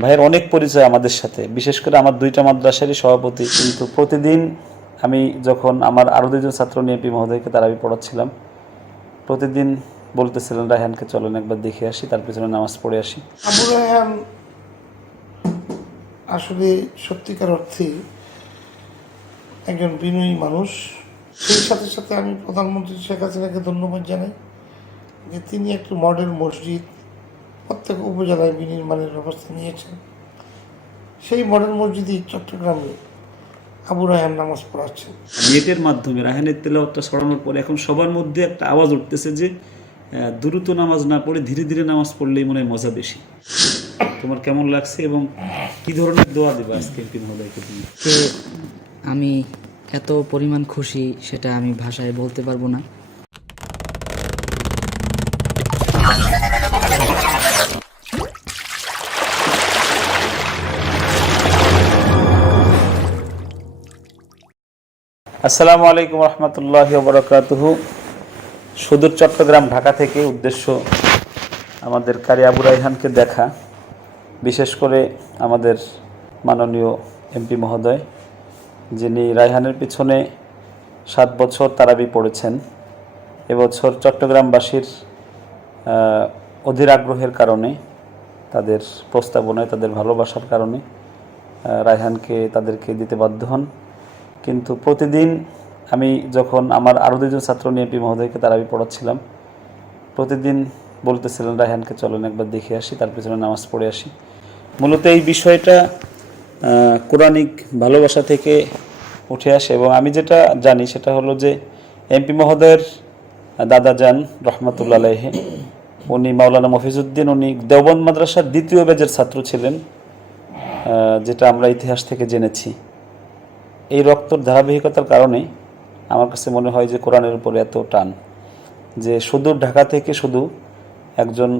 ভাইয়ের অনেক পরিচয় আমাদের সাথে। বিশেষ করে আমার দুইটা মাদ্রাসারই সভাপতি। কিন্তু প্রতিদিন আমি যখন আমার আরও দুজন ছাত্র নিয়ে পি মহোদয়কে আমি পড়াচ্ছিলাম, প্রতিদিন বলতেছিলেন, রায়হানকে চলেন একবার দেখে আসি, তার পিছনে নামাজ পড়ে আসি। আবু রায়হান আসলে সত্যিকার অর্থে একজন বিনয়ী মানুষ। সেই সাথে সাথে আমি প্রধানমন্ত্রী শেখ হাসিনাকে ধন্যবাদ জানাই যে তিনি একটি মডেল মসজিদ প্রত্যেক উপজেলায় বিনির্মাণের ব্যবস্থা নিয়েছেন। সেই মডেল মসজিদই চট্টগ্রামে আবু রায়হান নামাজ পড়াচ্ছেন। নেটের মাধ্যমে রায়হানের তেলাওয়াতটা ছড়ানোর পরে এখন সবার মধ্যে একটা আওয়াজ উঠতেছে যে দ্রুত নামাজ না পড়ে ধীরে ধীরে নামাজ পড়লেই মনে হয় মজা বেশি। তোমার কেমন লাগছে এবং কি ধরনের দোয়া দেবে আজকে এমপি মহোদয়কে তুমি? আমি এত পরিমাণ খুশি সেটা আমি ভাষায় বলতে পারব না। আসসালামু আলাইকুম রহমতুল্লাহ বরকাতুহু। সুদূর চট্টগ্রাম, ঢাকা থেকে উদ্দেশ্য আমাদের কারি আবু রাইহানকে দেখা, বিশেষ করে আমাদের মাননীয় এমপি মহোদয়, যিনি রায়হানের পিছনে সাত বছর তারাবি পড়েছেন, এবছর চট্টগ্রামবাসীর অধীর আগ্রহের কারণে, তাদের প্রস্তাবনায়, তাদের ভালোবাসার কারণে রায়হানকে তাদেরকে দিতে বাধ্য হন। কিন্তু প্রতিদিন আমি যখন আমার আরও দুজন ছাত্র নিয়ে মহোদয়কে তারাবি পড়াচ্ছিলাম, প্রতিদিন বলতেছিলেন, রায়হানকে চলেন একবার দেখে আসি, তার পিছনে নামাজ পড়ে আসি। মূলত এই বিষয়টা কোরআনিক ভালোবাসা থেকে উঠে আসে এবং আমি যেটা জানি সেটা হলো যে এমপি মহোদয়ের দাদা যান রহমতুল্লা আলাইহে, উনি মাওলানা মফিজুদ্দিন উনি দেওবন্দ মাদ্রাসার দ্বিতীয় ব্যাচের ছাত্র ছিলেন যেটা আমরা ইতিহাস থেকে জেনেছি। এই রক্তর ধারাবাহিকতার কারণে আমার কাছে মনে হয় যে কোরআনের উপরে এত টান, যে সুদূর ঢাকা থেকে শুধু একজন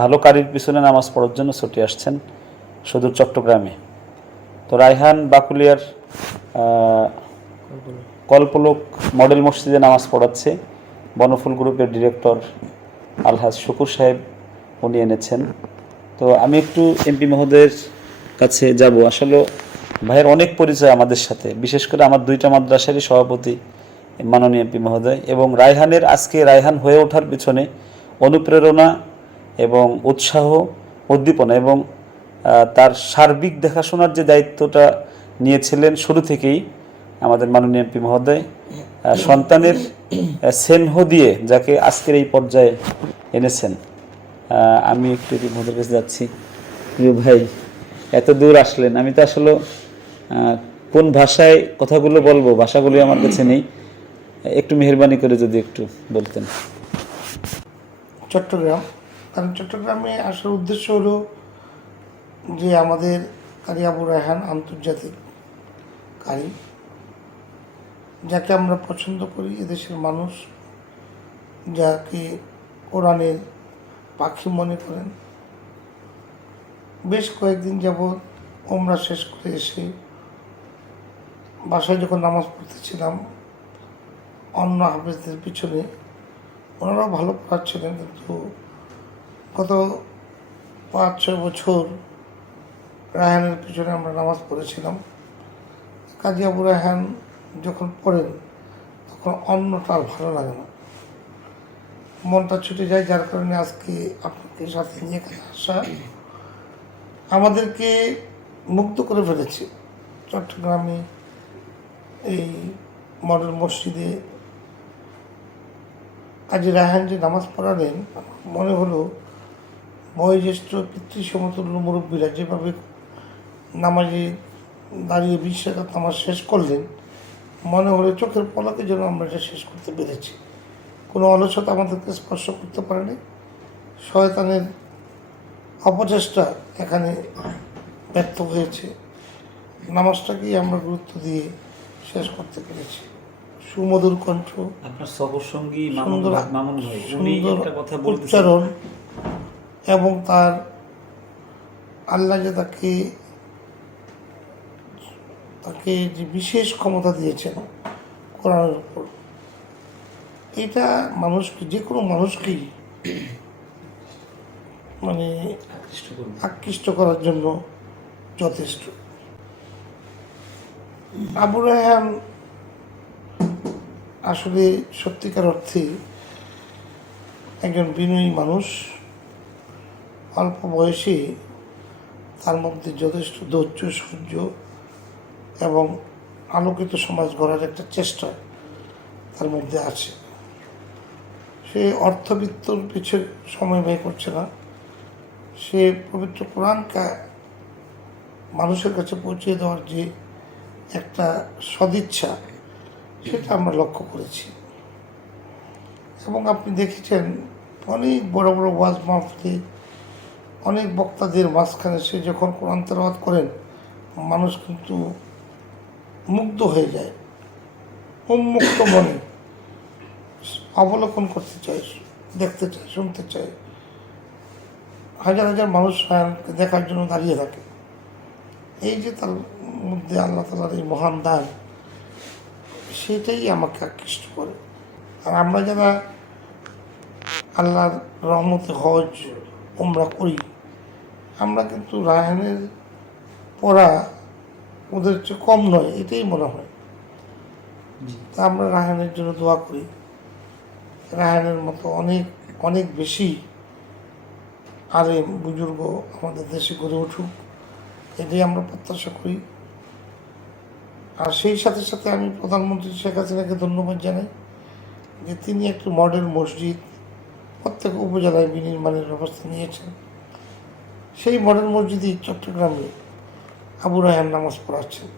ভালো কারির পিছনে নামাজ পড়ার জন্য ছুটে আসছেন সুদূর চট্টগ্রামে। তো রায়হান বাকুলিয়ার কল্পলোক মডেল মসজিদে নামাজ পড়াচ্ছে। বনফুল গ্রুপের ডিরেক্টর আলহাজ শুকুর সাহেব উনি এনেছেন। তো আমি একটু এমপি মহোদয়ের কাছে যাব। আসলে ভাইয়ের অনেক পরিচয় আমাদের সাথে, বিশেষ করে আমার দুইটা মাদ্রাসারই সভাপতি মাননীয় এমপি মহোদয় এবং রায়হানের, আজকে রায়হান হয়ে ওঠার পিছনে অনুপ্রেরণা এবং উৎসাহ, উদ্দীপনা এবং তার সার্বিক দেখাশোনার যে দায়িত্বটা নিয়েছিলেন শুরু থেকেই আমাদের মাননীয় এমপি মহোদয় সন্তানের স্নেহ দিয়ে যাকে আজকের এই পর্যায়ে এনেছেন। আমি একটু মহোদয়ের কাছে যাচ্ছি। প্রিয় ভাই, এত দূর আসলেন, আমি তো আসলে কোন ভাষায় কথাগুলো বলব? ভাষাগুলো আমার কাছে নেই। একটু মেহরবানি করে যদি একটু বলতেন। চট্টগ্রাম। কারণ চট্টগ্রামে আসার উদ্দেশ্য হলো যে আমাদের কারি আবু রায়হান আন্তর্জাতিক কারি, যাকে আমরা পছন্দ করি, এদেশের মানুষ, যাকে কোরআনের পাখি মনে করেন। বেশ কয়েকদিন যাবৎ ওমরা শেষ করে এসে বাসায় যখন নামাজ পড়তেছিলাম, অন্য হাফেজদের পিছনে ওনারাও ভালো পড়াচ্ছিলেন কিন্তু গত পাঁচ, ছয় বছর রায়হানের পিছনে আমরা নামাজ পড়েছিলাম। কাজী আবু রায়হান যখন পড়েন, তখন অন্যটা আর ভালো লাগে না। মনটা ছুটে যায়, যার কারণে আজকে আপনাকে সাথে নিয়ে আসা আমাদেরকে মুক্ত করে ফেলেছে। চট্টগ্রামে এই মডেল মসজিদে কাজী রায়হান যে নামাজ পড়ালেন, মনে হলো বয়োজ্যেষ্ঠ পিতৃ সমতুল্য মুরব্বীরা যেভাবে নামাজে দাঁড়িয়ে বিশ নামাজ শেষ করলেন, মনে হলো চোখের পলকে যেন আমরা এটা শেষ করতে পেরেছি। কোনো অলসতা আমাদেরকে স্পর্শ করতে পারেনি। শয়তানের অপচেষ্টা এখানে ব্যর্থ হয়েছে। নামাজটাকেই আমরা গুরুত্ব দিয়ে শেষ করতে পেরেছি। সুমধুর কণ্ঠ আপনার সবসঙ্গী সুন্দর মামুন ভাই সুন্দর কথা উচ্চারণ এবং তার আল্লাহ যে তাকে তাকে যে বিশেষ ক্ষমতা দিয়েছেন কোরআনের উপর এটা মানুষকে যে কোনো মানুষকেই মানে আকৃষ্ট করার জন্য যথেষ্ট। আবু রায়হান আসলে সত্যিকার অর্থে একজন বিনয়ী মানুষ। অল্প বয়সে তার মধ্যে যথেষ্ট ধৈর্য সহ্য এবং আলোকিত সমাজ গড়ার একটা চেষ্টা তার মধ্যে আছে। সে অর্থবিত্তর পিছনে সময় ব্যয় করছে না। সে পবিত্র কোরআনকে মানুষের কাছে পৌঁছে দেওয়ার যে একটা সদিচ্ছা, সেটা আমরা লক্ষ্য করেছি। এবং আপনি দেখেছেন অনেক বড় বড় ওয়াজ মাহফিলে অনেক বক্তাদের মাঝখানে সে যখন কোরআন করেন, মানুষ কিন্তু মুগ্ধ হয়ে যায়, উন্মুক্ত মনে অবলোকন করতে চায়, দেখতে চায়, শুনতে চায়। হাজার হাজার মানুষ দেখার জন্য দাঁড়িয়ে থাকে। এই যে তার মধ্যে আল্লাহ তালার এই মহান দান সেটাই আমাকে আকৃষ্ট করে। আর আমরা যারা আল্লাহর রহমতে হজ ওমরা করি আমরা কিন্তু রায়হানের পড়া ওদের চেয়ে কম নয় এটাই মনে হয়। তা আমরা রায়হানের জন্য দোয়া করি। রায়হানের মতো অনেক অনেক বেশি আরে বুজুর্গ আমাদের দেশে গড়ে উঠুক। এটাই আমরা প্রত্যাশা করি। আর সেই সাথে সাথে আমি প্রধানমন্ত্রী শেখ হাসিনাকে ধন্যবাদ জানাই যে তিনি একটি মডেল মসজিদ প্রত্যেক উপজেলায় বিনির্মাণের ব্যবস্থা নিয়েছেন। সেই মডেল মসজিদই চট্টগ্রামে আবু রায়হান নামাজ পড়াচ্ছেন।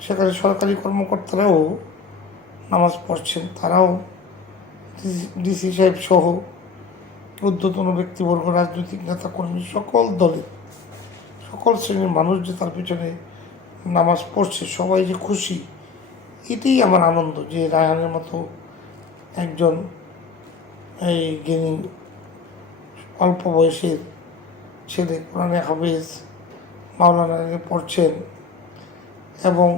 সেখানে সরকারি কর্মকর্তারাও নামাজ পড়ছেন। তারাও ডিসি সাহেব সহ ঊর্ধ্বতন ব্যক্তিবর্গ, রাজনৈতিক নেতা কর্মী সকল দলের সকল শ্রেণির মানুষ যে তার পিছনে নামাজ পড়ছে, সবাই যে খুশি, এটাই আমার আনন্দ যে রায়হানের মতো একজন এই জ্ঞানী অল্প বয়সের ছেলে, কোরআনে হাফেজ, মাওলানা পড়ছেন এবং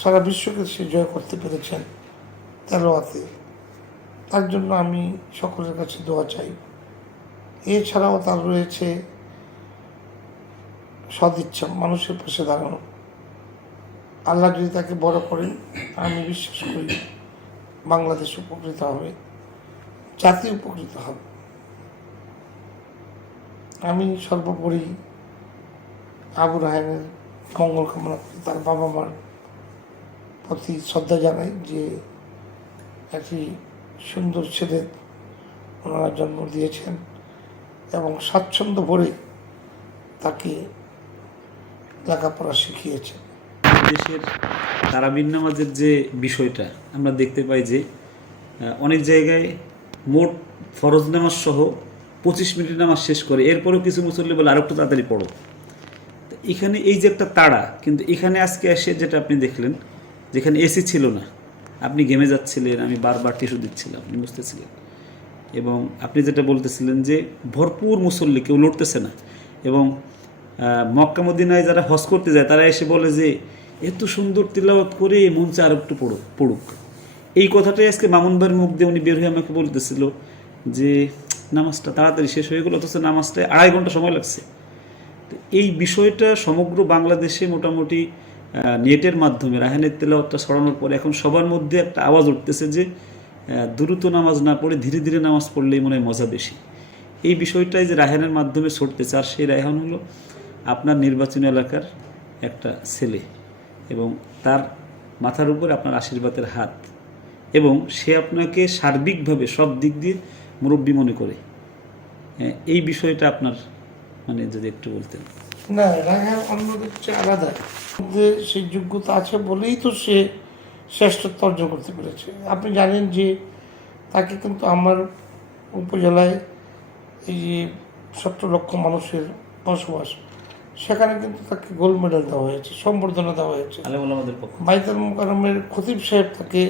সারা বিশ্বকে সে জয় করতে পেরেছেন তেলোয়াতে তার জন্য আমি সকলের কাছে দোয়া চাই। এছাড়াও তার রয়েছে সদিচ্ছা মানুষের পাশে দাঁড়ানো। আল্লাহ যদি তাকে বড় করেন, আমি বিশ্বাস করি বাংলাদেশ উপকৃত হবে, জাতি উপকৃত হবে। আমি সর্বোপরি আবু রাহানের মঙ্গল কামনা করি, তার বাবা মার প্রতি শ্রদ্ধা জানাই যে একটি সুন্দর ছেলে ওনারা জন্ম দিয়েছেন এবং স্বাচ্ছন্দ্য ভরে তাকে লেখাপড়া শিখিয়েছেন দেশের তারাবিন নামাজের যে বিষয়টা, আমরা দেখতে পাই যে অনেক জায়গায় মোট ফরজ নামাজ সহ পঁচিশ মিনিট নামাজ শেষ করে, এরপরেও কিছু মুসল্লি বলে আরও একটু তাড়াতাড়ি পড়ো। এখানে এই যে একটা তাড়া, কিন্তু এখানে আজকে এসে যেটা আপনি দেখলেন, যেখানে এসি ছিল না, আপনি ঘেমে যাচ্ছিলেন, আমি বারবার টিস্যু দিচ্ছিলাম, আপনি বুঝতেছিলেন। এবং আপনি যেটা বলতেছিলেন যে, ভরপুর মুসল্লি কেউ লড়তেছে না, এবং আহ, মক্কা মদিনায় যারা হজ করতে যায় তারা এসে বলে যে এত সুন্দর তিলাওয়াত করে মন চায় আর একটু পড়ো পড়ুক। এই কথাটাই আজকে মামুন ভাইয়ের মুখ দিয়ে উনি বের হয়ে আমাকে বলতেছিল যে নামাজটা তাড়াতাড়ি শেষ হয়ে গেলো অথচ নামাজটায় আড়াই ঘণ্টা সময় লাগছে। তো এই বিষয়টা সমগ্র বাংলাদেশে মোটামুটি নেটের মাধ্যমে রাহানের তেলাওয়াতটা ছড়ানোর পরে এখন সবার মধ্যে একটা আওয়াজ উঠতেছে যে দ্রুত নামাজ না পড়ে ধীরে ধীরে নামাজ পড়লেই মনে হয় মজা বেশি। এই বিষয়টাই যে রায়হানের মাধ্যমে ছড়তেছে আর সেই রায়হান হলো আপনার নির্বাচনী এলাকার একটা ছেলে এবং তার মাথার উপর আপনার আশীর্বাদের হাত এবং সে আপনাকে সার্বিকভাবে সব দিক দিয়ে মুরব্বী মনে করে। এই বিষয়টা আপনার মানে যদি একটু বলতেন। না রায়হান অন্যদের চেয়ে আলাদা। যে সেই যোগ্যতা আছে বলেই তো সে শ্রেষ্ঠত্ব অর্জন করতে পেরেছে। আপনি জানেন যে তাকে কিন্তু আমার উপজেলায় এই যে সত্তর লক্ষ মানুষের বসবাস সেখানে কিন্তু তাকে গোল্ড মেডেল দেওয়া হয়েছে সম্বর্ধনা দেওয়া হয়েছে। বাইতুল মোকারমের খতিব সাহেব তাকে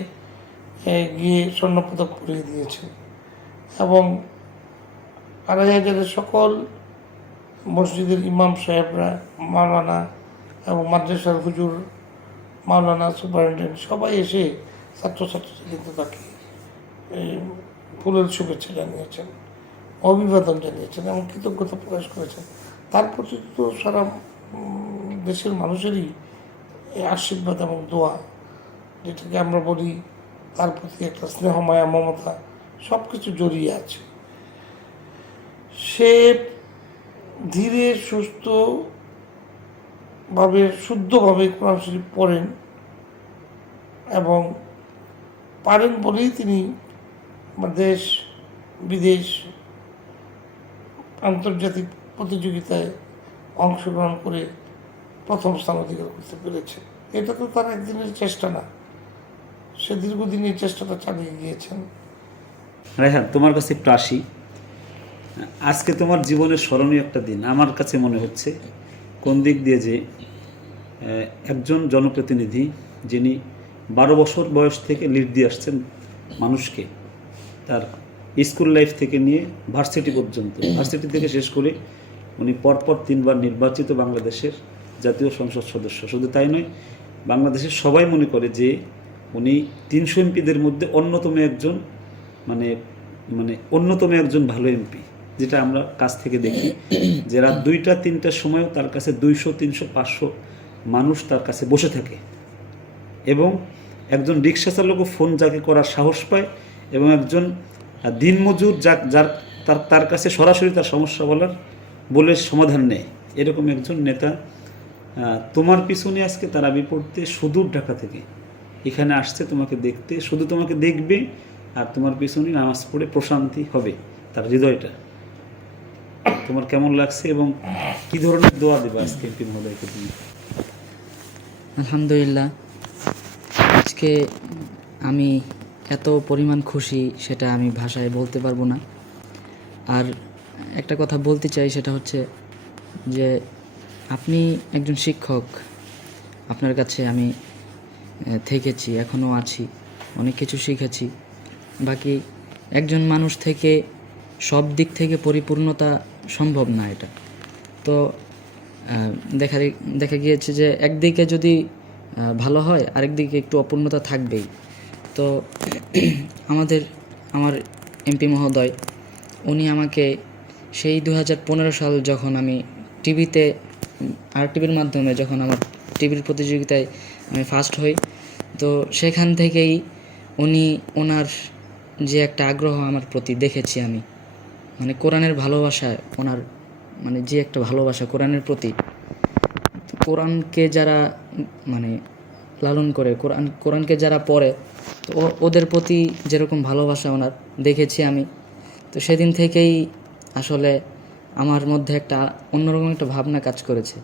গিয়ে স্বর্ণপদক পরিয়ে দিয়েছেন। এবং আড়াই হাজারের সকল মসজিদের ইমাম সাহেবরা মাওলানা এবং মাদ্রাসার হুজুর মাওলানা সুপারিনটেন্ডেন্ট সবাই এসে ছাত্রছাত্রীরা কিন্তু তাকে এই, ফুলের শুভেচ্ছা জানিয়েছেন অভিবাদন জানিয়েছেন এবং কৃতজ্ঞতা প্রকাশ করেছেন। তার প্রতি তো সারা দেশের মানুষেরই আশীর্বাদ এবং দোয়া, যেটাকে আমরা বলি তার প্রতি একটা স্নেহ মায়া মমতা সব কিছু জড়িয়ে আছে। সে ধীরে সুস্থ ভাবে শুদ্ধভাবে কোরআন শরীফ পড়েন এবং পারেন বলেই তিনি দেশ, বিদেশ, আন্তর্জাতিক প্রতিযোগিতায় অংশগ্রহণ করে প্রথম স্থান অধিকার করতে পেরেছে। এটা তো তার একদিনের চেষ্টা না। সে দীর্ঘদিন এই চেষ্টাটা চালিয়ে গিয়েছেন। রায়হান তোমার কাছে আসি। আজকে তোমার জীবনের স্মরণীয় একটা দিন। আমার কাছে মনে হচ্ছে কোন দিক দিয়ে যে একজন জনপ্রতিনিধি যিনি বারো বছর বয়স থেকে লিড দিয়ে আসছেন মানুষকে, তার স্কুল লাইফ থেকে নিয়ে ভার্সিটি পর্যন্ত ভার্সিটি থেকে শেষ করে উনি পরপর তিনবার নির্বাচিত বাংলাদেশের জাতীয় সংসদ সদস্য। শুধু তাই নয়, বাংলাদেশের সবাই মনে করে যে উনি তিনশো এমপিদের মধ্যে অন্যতম একজন মানে মানে অন্যতম একজন ভালো এমপি, যেটা আমরা কাছ থেকে দেখি যে রাত দুইটা, তিনটার সময়ও তার কাছে দুইশো, তিনশো, পাঁচশো মানুষ তার কাছে বসে থাকে। এবং একজন রিক্সা চালকও ফোন যাকে করার সাহস পায় এবং একজন দিনমজুর যা যার, তার তার কাছে সরাসরি তার সমস্যা বলার বলে সমাধান নেয় এরকম একজন নেতা তোমার পিছনে আজকে তারা বিপড়তে সুদূর ঢাকা থেকে এখানে আসছে, তোমাকে দেখতে, শুধু তোমাকে দেখবে আর তোমার পিছনে নামাজ পড়ে প্রশান্তি হবে তার হৃদয়টা। তোমার কেমন লাগছে এবং কি ধরনের দোয়া দেবে আজকে এমপি মহোদয়কে তুমি? আলহামদুলিল্লাহ। আজকে আমি এত পরিমাণ খুশি, সেটা আমি ভাষায় বলতে পারব না। আর একটা কথা বলতে চাই, সেটা হচ্ছে যে আপনি একজন শিক্ষক, আপনার কাছে আমি থেকেছি এখনও আছি, অনেক কিছু শিখেছি। বাকি একজন মানুষ থেকে সব দিক থেকে পরিপূর্ণতা সম্ভব না এটা। তো দেখা দেখা গিয়েছে যে একদিকে যদি ভালো হয়, আরেকদিকে একটু অপূর্ণতা থাকবেই। তো, আমাদের, আমার এমপি মহোদয়, উনি আমাকে সেই দু হাজার পনেরো সাল যখন আমি টিভিতে, আর টিভির মাধ্যমে যখন আমার টিভির প্রতিযোগিতায় আমি ফার্স্ট হই, তো সেখান থেকেই উনি ওনার যে একটা আগ্রহ আমার প্রতি দেখেছি আমি। মানে কোরআনের ভালোবাসা ওনার মানে যে একটা ভালোবাসা কোরআনের প্রতি। কোরআনকে যারা মানে লালন করে, কোরআন, কোরআনকে যারা পড়ে, তো ওদের প্রতি যেরকম ভালোবাসা ওনার দেখেছি আমি, তো সেদিন থেকেই আসলে আমার মধ্যে একটা অন্যরকম একটা ভাবনা কাজ করেছে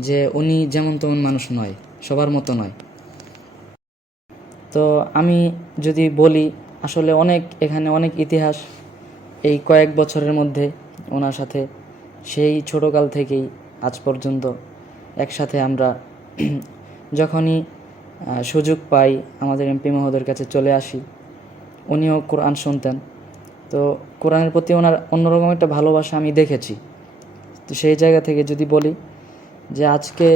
যে উনি যেমন তেমন মানুষ নয়, সবার মতো নয়। তো আমি যদি বলি, আসলে অনেক, এখানে অনেক ইতিহাস এই কয়েক বছরের মধ্যে ওনার সাথে, সেই ছোটোকাল থেকেই আজ পর্যন্ত একসাথে আমরা যখনই সুযোগ পাই আমাদের এমপি মহোদয়ের কাছে চলে আসি, উনিও কোরআন শুনতেন। তো কোরআনের প্রতি ওনার অন্যরকম একটা ভালোবাসা আমি দেখেছি। তো সেই জায়গা থেকে যদি বলি যে আজকে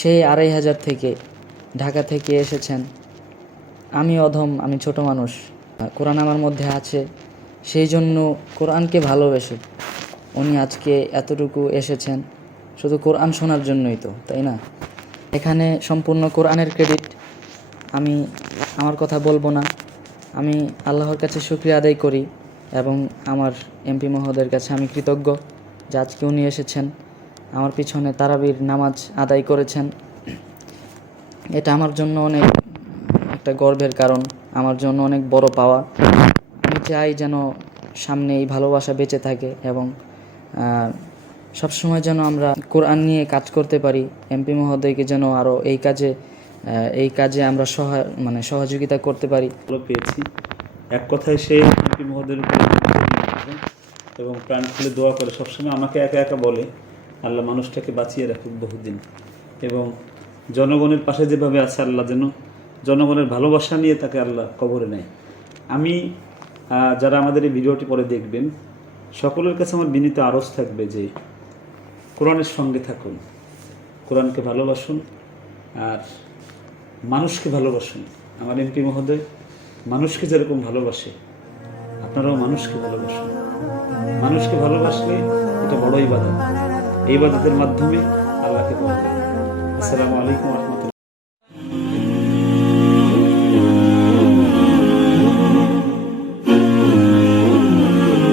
সেই আড়াই হাজার থেকে ঢাকা থেকে এসেছেন, আমি অধম, আমি ছোট মানুষ, কোরআন আমার মধ্যে আছে, সেই জন্য কোরআনকে ভালোবেসে উনি আজকে এতটুকু এসেছেন, শুধু কোরআন শোনার জন্যই তো, তাই না? এখানে সম্পূর্ণ কোরআনের ক্রেডিট আমি, আমার কথা বলব না। আমি আল্লাহর কাছে শুক্রিয়া আদায় করি এবং আমার এমপি মহোদয়ের কাছে আমি কৃতজ্ঞ যে আজকে উনি এসেছেন। আমার পিছনে তারাবির নামাজ আদায় করেছেন। এটা আমার জন্য অনেক একটা গর্বের কারণ, আমার জন্য অনেক বড় পাওয়া। আমি চাই যেন সামনে এই ভালোবাসা বেঁচে থাকে এবং সবসময় যেন আমরা কোরআন নিয়ে কাজ করতে পারি। এমপি মহোদয়কে যেন আরও এই কাজে এই কাজে আমরা সহায় মানে সহযোগিতা করতে পারি। পেয়েছি। এক কথায় সে এমপি মহোদয়ের এবং প্রাণ খুলে দোয়া করে। সবসময় আমাকে একা একা বলে, আল্লাহ মানুষটাকে বাঁচিয়ে রাখুক বহুদিন। এবং জনগণের পাশে যেভাবে আছে আল্লাহ যেন জনগণের ভালোবাসা নিয়ে তাকে আল্লাহ কবরে নেয়। আমি যারা আমাদের এই ভিডিওটি পরে দেখবেন, সকলের কাছে আমার বিনীত আরজ থাকবে যে কোরআনের সঙ্গে থাকুন। কোরআনকে ভালোবাসুন, আর মানুষকে ভালোবাসুন। আমার এমপি মহোদয়, মানুষকে যেরকম ভালোবাসে, আপনারাও মানুষকে ভালোবাসুন। মানুষকে ভালোবাসলে এটা বড় ইবাদত। এই ইবাদতের মাধ্যমে আল্লাহকে পাওয়া আসসালামু আলাইকুম